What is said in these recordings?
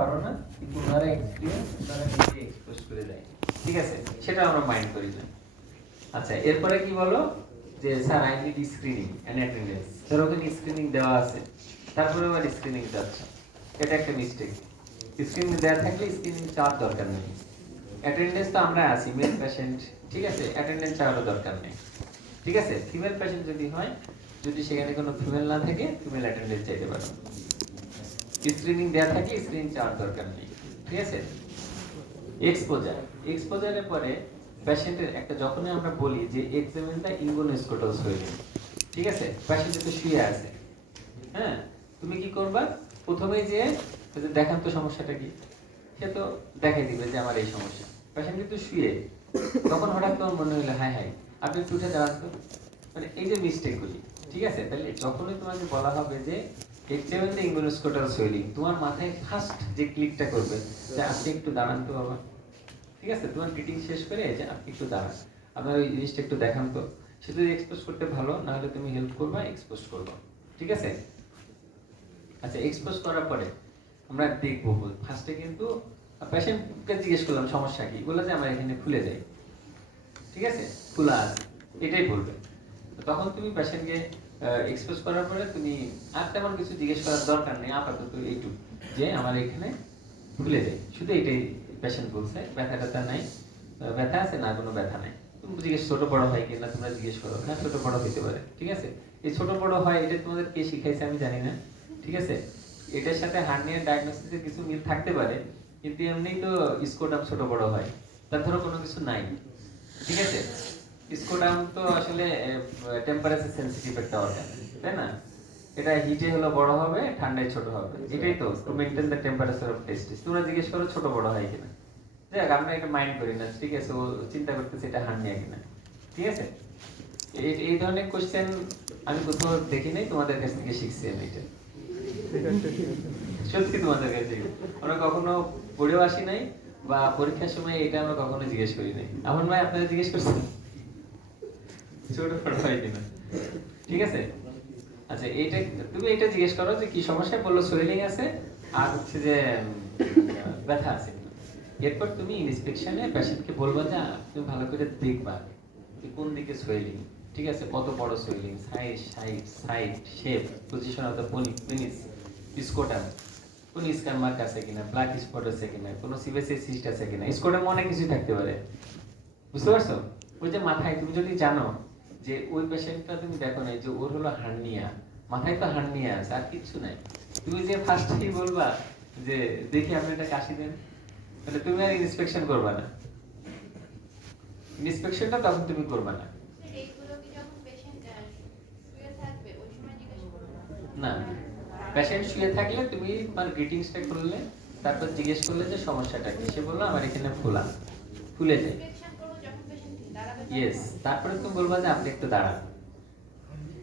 পারো না, কিন্তু ওনারা এক্সপিরিয়েন্স, ওনারা নিজে এক্সপোজ করে দেয়, ঠিক আছে, সেটা আমরা মাইন্ড করি না। আচ্ছা, এরপরে কি বলো যে sir I need screening and attendance. ধরো ওখানে স্ক্রিনিং দেওয়া আছে, তারপরে আবার স্ক্রিনিং যাচ্ছে, এটা একটা মিস্টেক। স্ক্রিনিং দেওয়া থাকলে স্ক্রিনিং চাওয়ার দরকার নেই। অ্যাটেন্ডেন্স তো আমরা আছি, মেল পেশেন্ট, ঠিক আছে, অ্যাটেন্ডেন্স চাওয়ার দরকার নেই, ঠিক আছে। ফিমেল পেশেন্ট যদি হয়, যদি সেখানে কোনো ফিমেল না থাকে, ফিমেল অ্যাটেন্ডেন্স চাইতে পারো। স্ক্রিনিং দেওয়া থাকলে স্ক্রিনিং চাওয়ার দরকার নেই, ঠিক আছে। এক্সপোজার, এক্সপোজারের পরে পেশেন্টের একটা, যখনই আমরা বলি যে এক্সামিন দ্য ইনগোনোস্কোটাল সোয়েলিং, ঠিক আছে, পেশেন্ট তো শুয়ে আছে, হ্যাঁ, তুমি কি করবা, প্রথমেই যে দেখান তো সমস্যাটা কি, সে তো দেখাই দিবে যে আমার এই সমস্যা, পেশেন্ট কিন্তু শুয়ে, তখন হঠাৎ তোমার মনে হলো হাই হাই আপনি একটু উঠে দাঁড়ান তো, মানে এই যে মিস্টেকগুলি, ঠিক আছে। তাহলে যখনই তোমাকে বলা হবে যে এক্সামিন দ্য ইনগোনোস্কোটাল সোয়েলিং, তোমার মাথায় ফার্স্ট যে ক্লিকটা করবে যে আপনি একটু দাঁড়ান তো বাবা, ঠিক আছে, তোমার গ্রিটিং শেষ করে যে আপনি একটু দাঁড়ান, আপনার ওই জিনিসটা একটু দেখান তো, সে যদি এক্সপোজ করতে ভালো, না হলে তুমি হেল্প করবা, এক্সপোজ করবা, ঠিক আছে। আচ্ছা, এক্সপোজ করার পরে আমরা দেখবো ফার্স্টে কিন্তু পেশেন্টকে জিজ্ঞেস করলাম সমস্যা কি, বলে যে আমার এখানে ফুলে যায়, ঠিক আছে, ফুলা আছে, এটাই বলবে। তখন তুমি পেশেন্টকে এক্সপোজ করার পরে তুমি আর তেমন কিছু জিজ্ঞেস করার দরকার নেই, আপাতত এইটুকু যে আমার এখানে ফুলে যায়, শুধু এটাই পেশেন্ট বলছে, ব্যথা ট্যাথা নাই, ব্যথা আছে না, কোনো ব্যথা নাই। তুমি জিজ্ঞেস ছোট বড় হয় কিনা তোমরা জিজ্ঞেস করো, হ্যাঁ ছোট বড় হইতে পারে, ঠিক আছে। এই ছোট বড় হয় এটা তোমাদের কে শিখাইছে আমি জানি না, ঠিক আছে। এটার সাথে হার্নিয়ার ডায়াগনোসিসের কিছু মিল থাকতে পারে, কিন্তু এমনি তো স্কোটাম ছোট বড় হয়, তার ধরো কোনো কিছু নাই, ঠিক আছে। স্কোটাম তো আসলে টেম্পারেচার সেনসিটিভ একটা অর্গান, তাই না, এটা হিটে হলো বড় হবে, ঠান্ডায় ছোট হবে, এটাই তো to maintain the temperature of testis. তোমরা জিজ্ঞেস করো ছোট বড় হয় কিনা, দেখ আমরা এটা মাইন্ড করি না, ঠিক আছে, ও চিন্তা করতেছে এটা হার্নিয়া কিনা, ঠিক আছে। এই ধরনের কোশ্চেন আমি কোথাও দেখি নাই, তোমাদের কাছ থেকে শিখছি আমি এটা, সত্যি তোমাদের কাছে আমরা কখনো পড়েও আসি নাই, বা পরীক্ষার সময় এটা আমরা কখনো জিজ্ঞেস করি নাই। আমার ভাই আপনারা জিজ্ঞেস করছেন ছোট বড় হয় কিনা, ঠিক আছে। আচ্ছা, এইটা তুমি এটা জিজ্ঞেস করো যে কি সমস্যা, বললো সোয়েলিং আছে আর হচ্ছে যে ব্যথা আছে। এরপর তুমি ইন্সপেকশনে পেশেন্টকে বলবা যে তুমি ভালো করে দেখবা যে কোন দিকে সোয়েলিং, ঠিক আছে, কত বড় swelling, side shape, position of the penis, scrotum, কোন স্ক্যান মার্ক আছে কিনা, ব্ল্যাক স্পট আছে কিনা, কোন সিভেসিস সিস্ট আছে কিনা, স্কোটাম অনেক কিছু থাকতে পারে, বুঝতে পারছো। ওই যে মাথায় তুমি যদি জানো যে ওই পেশেন্টটা তুমি দেখো না যে ওর হলো হার্নিয়া, মাথায় তো হার্নিয়া আছে আর কিছু নাই, তুমি যে ফার্স্টেই বলবা যে দেখি আপনি এটা কাশি দেন, তাহলে তুমি আর ইন্সপেকশন করবা না, ইন্সপেকশনটা তখন তুমি করবা না। না, পেশেন্ট শুয়ে থাকলে তুমি তোমার গ্রিটিংসটা করলে, তারপর জিজ্ঞেস করলে যে সমস্যাটা কি, সে বললো আমার এখানে ফুলে যায়, ইয়েস, তারপরে তুমি বলবা যে আপনি একটু দাঁড়ান।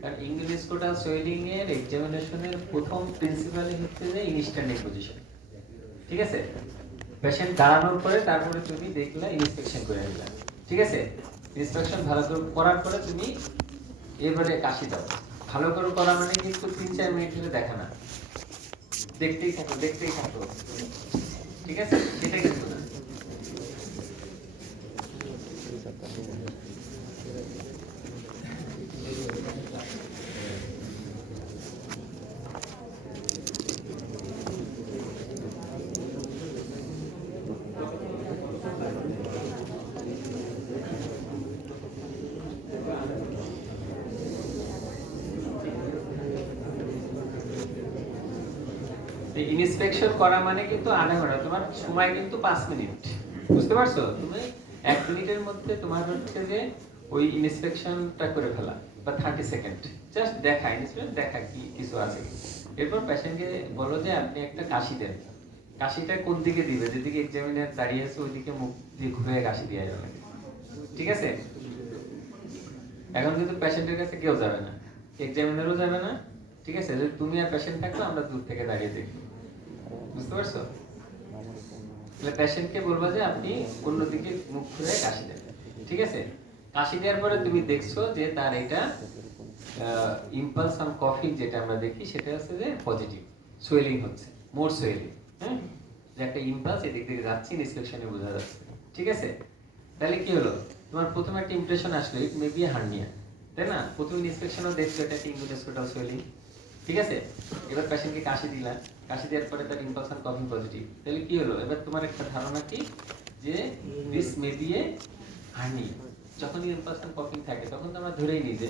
কারণ ইংলিশকোটাল সোয়েলিং এর এক্সামিনেশনের প্রথম প্রিন্সিপালই হচ্ছে যে ইনস্ট্যান্ডিং পজিশন, ঠিক আছে। পেশেন্ট দাঁড়ানোর পরে তারপরে তুমি দেখলা ইন্সপেকশন করে নিলা, ঠিক আছে। ইন্সপেকশন ভালো করে করার পরে তুমি এবারে কাশি দাও, ভালো করে করা মানে কিন্তু 3-4 মিনিট ধরে দেখা না, দেখতেই থাকো, ঠিক আছে, সেটা কিন্তু না। ইন্সপেকশন করা মানে কিন্তু আধা ঘন্টা, তোমার সময় কিন্তু 5 মিনিট, বুঝতে পারছো। তুমি 1 মিনিটের মধ্যে তোমার হচ্ছে যে ওই ইন্সপেকশনটা করে ফেলা, বা 30 সেকেন্ড জাস্ট দেখা, ইন্সপেকশন দেখা কি কিছু আছে। এরপর পেশেন্টকে বলো যে আপনি একটা কাশি দেন, কাশিটা কোন দিকে দিবে, যেদিকে এক্সামিনার দাঁড়িয়ে আছে ওইদিকে মুখ দিয়ে ঘুরে কাশি দিয়ে যাবে, ঠিক আছে। এখন কিন্তু পেশেন্টের কাছে কেউ যাবে না, এক্সামিনারও যাবে না, ঠিক আছে। যদি তুমি আর পেশেন্ট থাকো আমরা দূর থেকে দাঁড়িয়ে দেখি, বুঝতে পারছো। তাহলে পেশেন্টকে বলবা যে আপনি অন্যদিকে মুখ ঘুরে কাশি দেন, ঠিক আছে। কাশি দেওয়ার পরে তুমি দেখছো যে তার এটা ইম্পালস অন কফিং যেটা আমরা দেখি সেটা হচ্ছে যে পজিটিভ, সোয়েলিং হচ্ছে, মোর সোয়েলিং, হ্যাঁ। একটা ইম্পালস এদিক থেকে যাচ্ছে, ইন্সপেকশনে বোঝা যাচ্ছে, ঠিক আছে? তাহলে কি হলো, তোমার প্রথমে একটা ইমপ্রেশন আসলো ইট মে বি হার্নিয়া, তাই না? প্রথমে ইন্সপেকশনও দেখছো এটা একটা ইনগুলেস্কোটাল সোয়েলিং, ঠিক আছে? এবার পেশেন্টকে কাশি দিলা, কাশি দেওয়ার পরে তার ইম্পালস কফিং পজিটিভ, তাহলে কি হলো, এবার তোমার একটা ধারণা কি যে this may B A hernia. যখন ইম্পালস কফিং থাকে তখন তো আমরা ধরেই নিই যে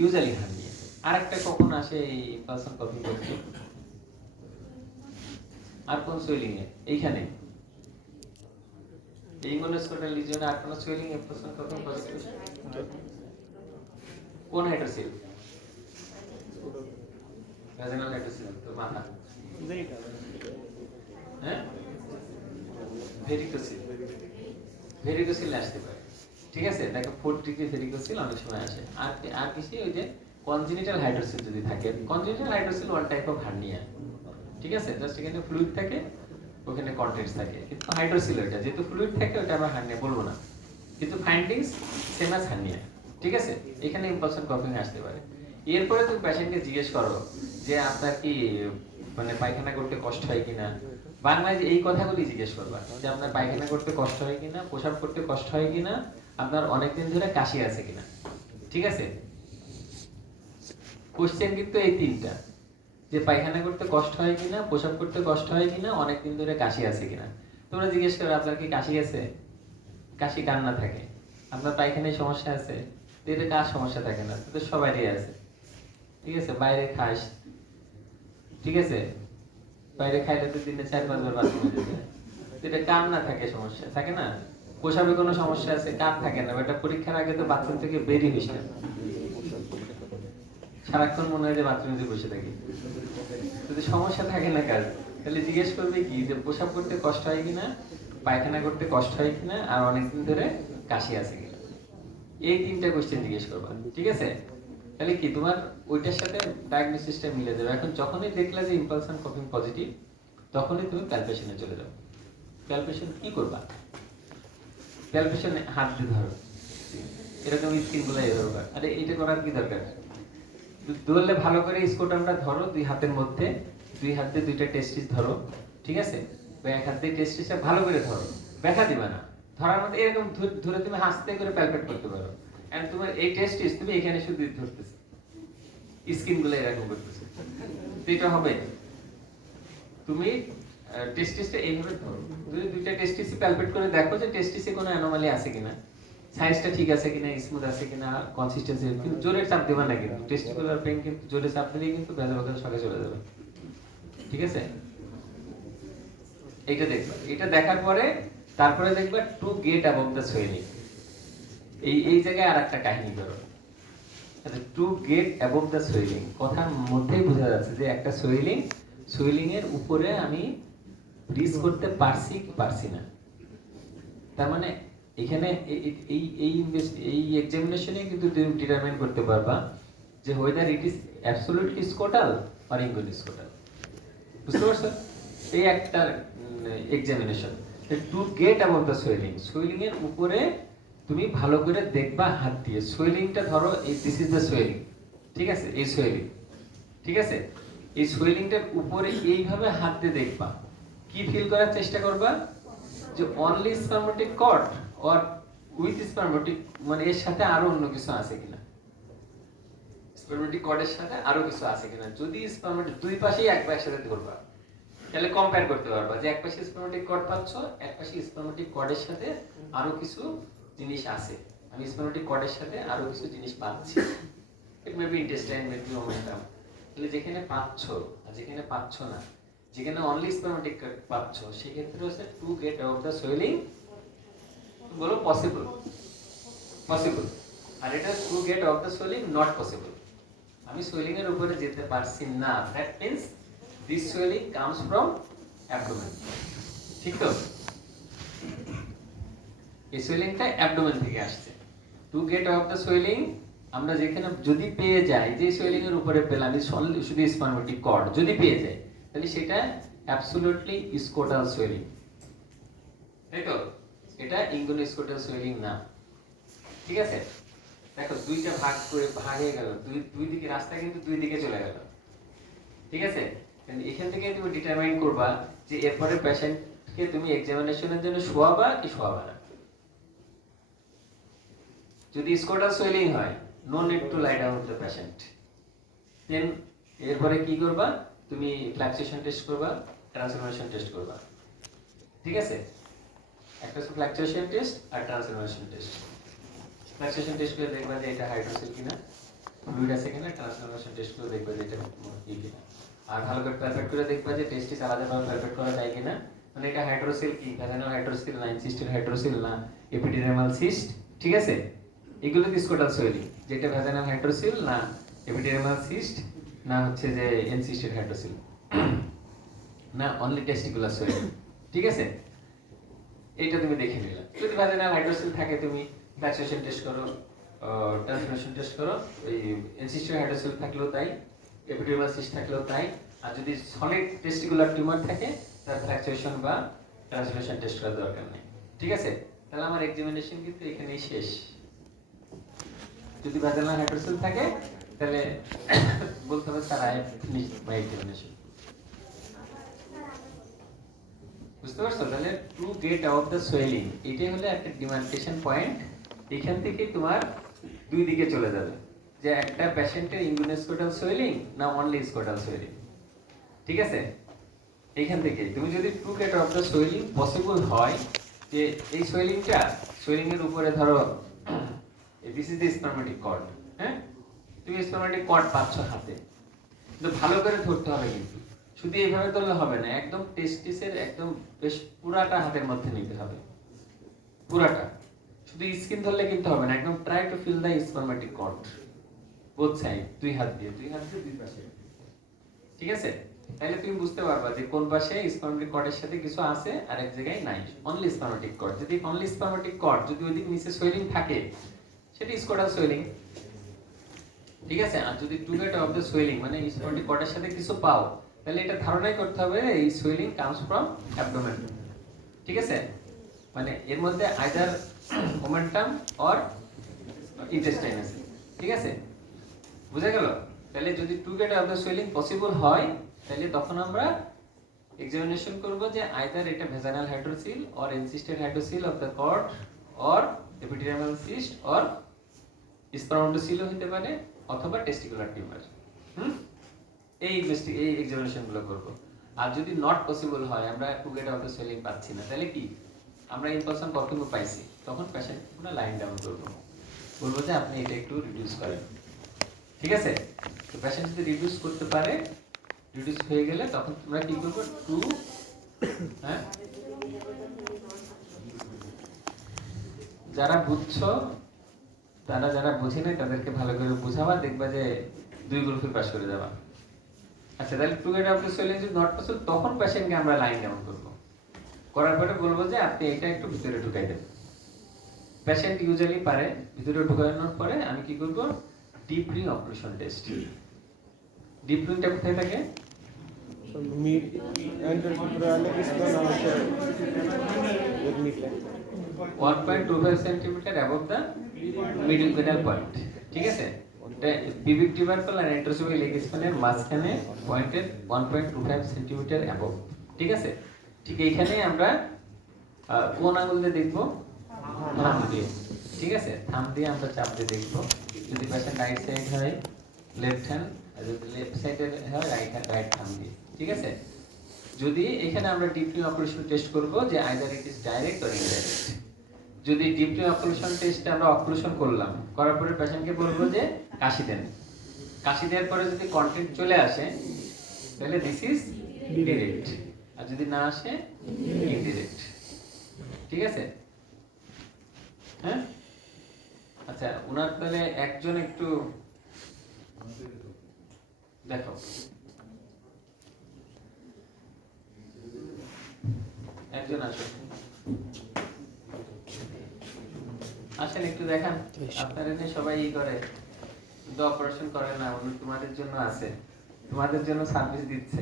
ইউজুয়ালি হার্নিয়া। আর একটা কখন আসে এই ইম্পালস কফিং পজিটিভ? আর কোন সোয়েলিং এ? এইখানে এই ইনগুলেস্কোটাল লিজিয়নে আর কোন সোয়েলিং ইম্পালস কফিং পজিটিভ? কোন হাইড্রোসিল? ভ্যাজিনাল হাইড্রোসিল তো মাথা, হ্যাঁ, ভেরিকোসিল, ভেরিকোসিল আসতে পারে, ঠিক আছে? দেখো 4 ডিগ্রি ভেরিকোসিল অনেক সময় আসে। আর আর কিছু ওই যে কনজেনিটাল হাইড্রোসিল যদি থাকে, congenital hydrocele one type of hernia, ঠিক আছে? জাস্ট এখানে ফ্লুইড থাকে, ওখানে কন্টেন্টস থাকে, কিন্তু হাইড্রোসিল ওটা যেহেতু ফ্লুইড থাকে ওটা আমরা হার্নিয়া বলবো না, কিন্তু ফাইন্ডিংস সেম অ্যাজ হার্নিয়া, ঠিক আছে? এখানে ইম্পালশন কফিং আসতে পারে। এরপরে তুমি পেশেন্টকে জিজ্ঞেস করো যে আপনার কি মানে পায়খানা করতে কষ্ট হয় কিনা, বাংলায় এই কথাগুলি জিজ্ঞেস করবা যে আপনার পায়খানা করতে কষ্ট হয় কিনা, প্রসাব করতে কষ্ট হয় কিনা, আপনার অনেকদিন ধরে কাশি আছে কিনা, ঠিক আছে? কোশ্চেন কিন্তু এই তিনটা, যে পায়খানা করতে কষ্ট হয় কিনা, প্রসাব করতে কষ্ট হয় কিনা, অনেকদিন ধরে কাশি আছে কিনা। তোমরা জিজ্ঞেস করো আপনার কি কাশি আছে, কাশি কার না থাকে? আপনার পায়খানায় সমস্যা আছে, এটা কার সমস্যা থাকে না? তো সবারই আছে, ঠিক আছে? বাইরে খাস, ঠিক আছে, বাইরে খাইলে তো দিনে 4-5 বার বাথরুমে যেতে হয়, এটা কার না থাকে সমস্যা থাকে না? প্রসাবে কোনো সমস্যা আছে, কার থাকে না? এটা পরীক্ষার আগে তো বাথরুম থেকে বেরিয়ে হইস না, সারাক্ষণ মনে হয় যে বাথরুমে বসে থাকি, যদি সমস্যা থাকে না কার, তাহলে জিজ্ঞেস করবে কি যে প্রসাব করতে কষ্ট হয় কিনা, পায়খানা করতে কষ্ট হয় কিনা, আর অনেকদিন ধরে কাশি আছে কিনা। এই তিনটা কোশ্চেন জিজ্ঞেস করবা, ঠিক আছে? তাহলে কি তোমার ওইটার সাথে ডায়াগনোসিসটা মিলে যাবে। এখন যখনই দেখলা যে ইম্পালশন কফিং পজিটিভ, তখনই তুমি প্যালপেশনে চলে যাও। প্যালপেশন কি করবা? প্যালপেশনে হাত দিয়ে ধরো, এরকম স্কিন গুলো ধরবা। আরে এটা করার কি দরকার? ধরলে ভালো করে স্কোটামটা ধরো দুই হাতের মধ্যে, দুই হাতে দুইটা টেস্টিস ধরো, ঠিক আছে? বা এক হাতে টেস্টিসটা ভালো করে ধরো, ব্যথা দিবা না। ধরার মধ্যে এরকম ধরে তুমি হাসতে করে প্যালপেট করতে পারো। এন্ড তোমার এই টেস্টিস তুমি এখানে শুধু ধরতেছো, স্কিন গুলো এরকম করতেছো, এটা হবে। তুমি টেস্টিসটা এইভাবে ধরো, যদি দুইটা টেস্টিসই প্যালপেট করে দেখো যে টেস্টিসে কোনো অ্যানোমালি আছে কিনা, সাইজটা ঠিক আছে কিনা, স্মুথ আছে কিনা, কনসিস্টেন্সি, কিন্তু জোরে চাপ দেবা না, কিন্তু টেস্টিকুলার পেইন কিন্তু জোরে চাপ দিলেই কিন্তু ভেজাল সঙ্গে চলে যাবে, ঠিক আছে? এটা দেখবা, এটা দেখার পরে তারপরে দেখবা to get above the swelling. এই জায়গায় আরেকটা কাহিনী করো, to get above the swelling কথার মধ্যেই বোঝা যাচ্ছে যে একটা সোয়েলিং এর উপরে আমি রিচ করতে পারছি কি পারছি না। তার মানে এখানে এই এক্সামিনেশনে কিন্তু তুমি ডিটারমাইন করতে পারবা যে whether it is absolutely scotal or inguinal-scotal, বুঝতে পারছো? এই একটা examination to get about the swelling এর উপরে তুমি ভালো করে দেখবা হাত দিয়ে, সোয়েলিংটা ধরো এই দিস ইজ দ্য সোয়েলিং, ঠিক আছে? এই সোয়েলিং, ঠিক আছে? এই সোয়েলিংটার উপরে এইভাবে হাত দিয়ে দেখবা, কি ফিল করার চেষ্টা করবা যে অনলি স্পারমেটিক কর্ড অর উইথ স্পারমেটিক, মানে এর সাথে আরো অন্য কিছু আছে কিনা, স্পারমেটিক কর্ডের সাথে আরো কিছু আছে কিনা। যদি স্পারমেটিক দুই পাশেই একসাথে ধরবা, তাহলে কম্পেয়ার করতে পারবা যে এক পাশে স্পারমেটিক কর্ড পাচ্ছ, এক পাশে স্পারমেটিক কর্ডের সাথে আরো কিছু জিনিস আছে, আমি স্পারমেটিক কর্ডের সাথে আরো কিছু জিনিস পাচ্ছি, it may be intestine, may be omentum. তাহলে যেখানে পাচ্ছ আর যেখানে পাচ্ছ না, যেখানে অনলি স্পারমেটিক পাচ্ছ, সেক্ষেত্রে হচ্ছে two get of the swelling বলো পসিবল, পসিবল। আর এটা two get of the swelling not possible, আমি সোয়েলিং এর উপরে যেতে পারছি না, that means this swelling comes from abdomen, ঠিক তো? এই সোয়েলিংটা অ্যাবডোমেন থেকে আসছে। Two get of the swelling আমরা যেখানে যদি পেয়ে যাই, যে সোয়েলিং এর উপরে পেলাম শুধু স্পারমেটিক কর্ড যদি পেয়ে যাই, তাহলে সেটা অ্যাবসলিউটলি স্কোটাল সোয়েলিং, তাই তো? এটা ইনগুইনো-স্কোটাল সোয়েলিং না, ঠিক আছে? দেখো দুইটা ভাগ হয়ে গেল, দুই দিকে রাস্তা কিন্তু দুই দিকে চলে গেল, ঠিক আছে? এখান থেকে তুমি ডিটারমাইন করবা যে এরপরে পেশেন্টকে কে তুমি এক্সামিনেশনের জন্য শোয়াবা কি শোয়াবা না? যদি স্কোটাল সোয়েলিং হয়, no need to lie down the patient. Then এরপরে কি করবা? তুমি ফ্ল্যাক্সেশন টেস্ট করবা, ট্রান্সফরমেশন টেস্ট করবা। ঠিক আছে, একটা হচ্ছে ফ্ল্যাক্সেশন টেস্ট আর ট্রান্সফরমেশন টেস্ট। ফ্ল্যাক্সেশন টেস্ট করে দেখবা যে এটা হাইড্রোসিল কিনা, ফ্লুইড আছে কিনা। ট্রান্সফরমেশন টেস্ট করে দেখবা যে এটা কি কিনা। আর ভালো করে পারফেক্ট করে দেখবা যে টেস্টিস আলাদাভাবে পারফেক্ট করা যায় কিনা। মানে এটা হাইড্রোসিল কি, ভ্যাজাইনাল হাইড্রোসিল না ইনসিস্টেড হাইড্রোসিল না এপিডিডার্মাল সিস্ট। ঠিক আছে, এগুলো স্কোটাল সোয়েলিং, যেটা ভ্যাজাইনাল হাইড্রোসিল না এপিডিডার্মাল সিস্ট না হচ্ছে যে এনসিস্টেড হাইড্রোসিল না অনলি টেস্টিকুলার সোয়েলিং। ঠিক আছে, এইটা তুমি দেখে নিলে। যদি ভ্যাজাইনাল হাইড্রোসিল থাকে তুমি ফ্ল্যাক্সেশন টেস্ট করো, ট্রান্সফরমেশন টেস্ট করো। এই এনসিস্টেড হাইড্রোসিল থাকলেও তাই, এপিডিডার্মাল সিস্ট থাকলেও তাই। আর যদি সলিড টেস্টিকুলার টিউমার থাকে তার ফ্ল্যাক্সেশন বা ট্রান্সফরমেশন টেস্ট করার দরকার নেই। ঠিক আছে, তাহলে আমার এক্সামিনেশন কিন্তু এখানেই শেষ। যদি ভ্যাজাইনাল হাইড্রোসিল থাকে তাহলে বলতে হবে sir I finished my examination. বুঝতে পারছো? তাহলে to get out the swelling, এটাই হলো একটা ডিমার্কেশন পয়েন্ট। এখান থেকে তোমার দুই দিকে চলে যাবে, যে একটা পেশেন্টের ইনগুনেস্কোটাল সোয়েলিং না অনলি স্কোটাল সোয়েলিং। ঠিক আছে, এইখান থেকে তুমি যদি to get out the swelling possible হয়, যে এই সোয়েলিং এর উপরে ধরো this is the spermatic cord. হ্যাঁ, তুমি স্পারমেটিক কর্ড পাচ্ছ হাতে, কিন্তু ভালো করে ধরতে হবে। কিন্তু শুধু এইভাবে ধরলে হবে না, একদম টেস্টিসের একদম বেশ পুরাটা হাতের মধ্যে নিতে হবে, পুরাটা। শুধু স্কিন ধরলে কিন্তু হবে না, একদম try to feel the spermatic cord both side, দুই হাত দিয়ে দুই পাশে। ঠিক আছে, তাহলে তুমি বুঝতে পারবা যে কোন পাশে স্পারমেটিক কর্ডের সাথে কিছু আছে আর এক জায়গায় নাই, অনলি স্পারমেটিক কর্ড। যদি অনলি স্পারমেটিক কর্ড যদি ওইদিক নিচে সোয়েলিং থাকে, সেটা স্কোটাল সোয়েলিং। ঠিক আছে, আর যদি to get of the swelling মানে স্পারমেটিক কর্ডের সাথে কিছু পাও, তাহলে এটা ধারণাই করতে হবে এই সোয়েলিং কামস ফ্রম অ্যাবডোমেন। ঠিক আছে, মানে এর মধ্যে আইদার মোমেন্টাম অর ইন্টেস্টাইন আছে। ঠিক আছে, বুঝা গেল? তাহলে যদি to get of the swelling possible হয়, তাহলে তখন আমরা এক্সামিনেশন করব যে আইদার এটা vaginal hydrocele or encysted hydrocele of the cord or epididymal cyst or স্পারমেটোসিলও হতে পারে অথবা টেস্টিকুলার টিউমার। এই এক্সামিনেশন গুলো করব। আর যদি নট পসিবল হয়, আমরা to get out the swelling পাচ্ছি না, তাহলে কি আমরা ইম্পালশন কতটুকু পাইছি, তখন পেশেন্ট পুরো লাইন ডাউন করব, বলবো যে আপনি এটা একটু রিডিউস করেন। ঠিক আছে, তো পেশেন্ট যদি রিডিউস করতে পারে, রিডিউস হয়ে গেলে তখন তোমরা কি করবে? টু হ্যাঁ, যারা বুঝছো তারা, যারা বুঝে নাই তাদেরকে ভালো করে বুঝাবা, দেখবা যে দুই গ্রুপে পাস করে যাবা। আচ্ছা, তাহলে to get out the swelling যদি নট পসিবল, তখন পেশেন্টকে আমরা লাইন ডাউন করব, করার পরে বলবো যে আপনি এটা একটু ভিতরে ঢুকাই দেন। পেশেন্ট ইউজুয়ালি পারে, ভিতরে ঢুকানোর পরে আমি কি করব? Deep ring operation test. Deep রিংটা কোথায় থাকে? মিড এন্টারপ্রালে কিসকা নাম আছে এর মিডলে 1.25 centimeter above the middle pedal point. ঠিক আছে, পিভিক টিউবারকুল আর এন্ট্রোসোমিক লেগ স্পাইনের মাঝখানে পয়েন্টের 1.25 সেন্টিমিটার অ্যাবভ। ঠিক আছে, ঠিক এইখানে আমরা কোন আঙুল দিয়ে দেখবো? থাম দিয়ে। ঠিক আছে, থাম দিয়ে আমরা চাপ দিয়ে দেখবো। যদি পেশেন্ট রাইট সাইড হয় লেফট হ্যান্ড, আর যদি লেফট সাইডের হয় রাইট হ্যান্ড, রাইট থাম দিয়ে। ঠিক আছে, যদি এখানে আমরা ডিপলি অপারেশন টেস্ট করব যে either it is direct or indirect. যদি ডিপলি অপারেশন টেস্টে আমরা অপারেশন করলাম, করার পরে পেশেন্টকে বলবো যে কাশি দেন। কাশি দেওয়ার পরে যদি কন্টেন্ট চলে আসে, তাহলে দিস ইজ ডিরেক্ট, আর যদি না আসে ইনডিরেক্ট। ঠিক আছে, হ্যাঁ। আচ্ছা, উনার তাহলে একজন একটু দেখো, একজন আসো, আসেন একটু দেখান। আপনারা এনে সবাই ই করে, কিন্তু অপারেশন করে না, উনি তোমাদের জন্য আছে, তোমাদের জন্য সার্ভিস দিচ্ছে।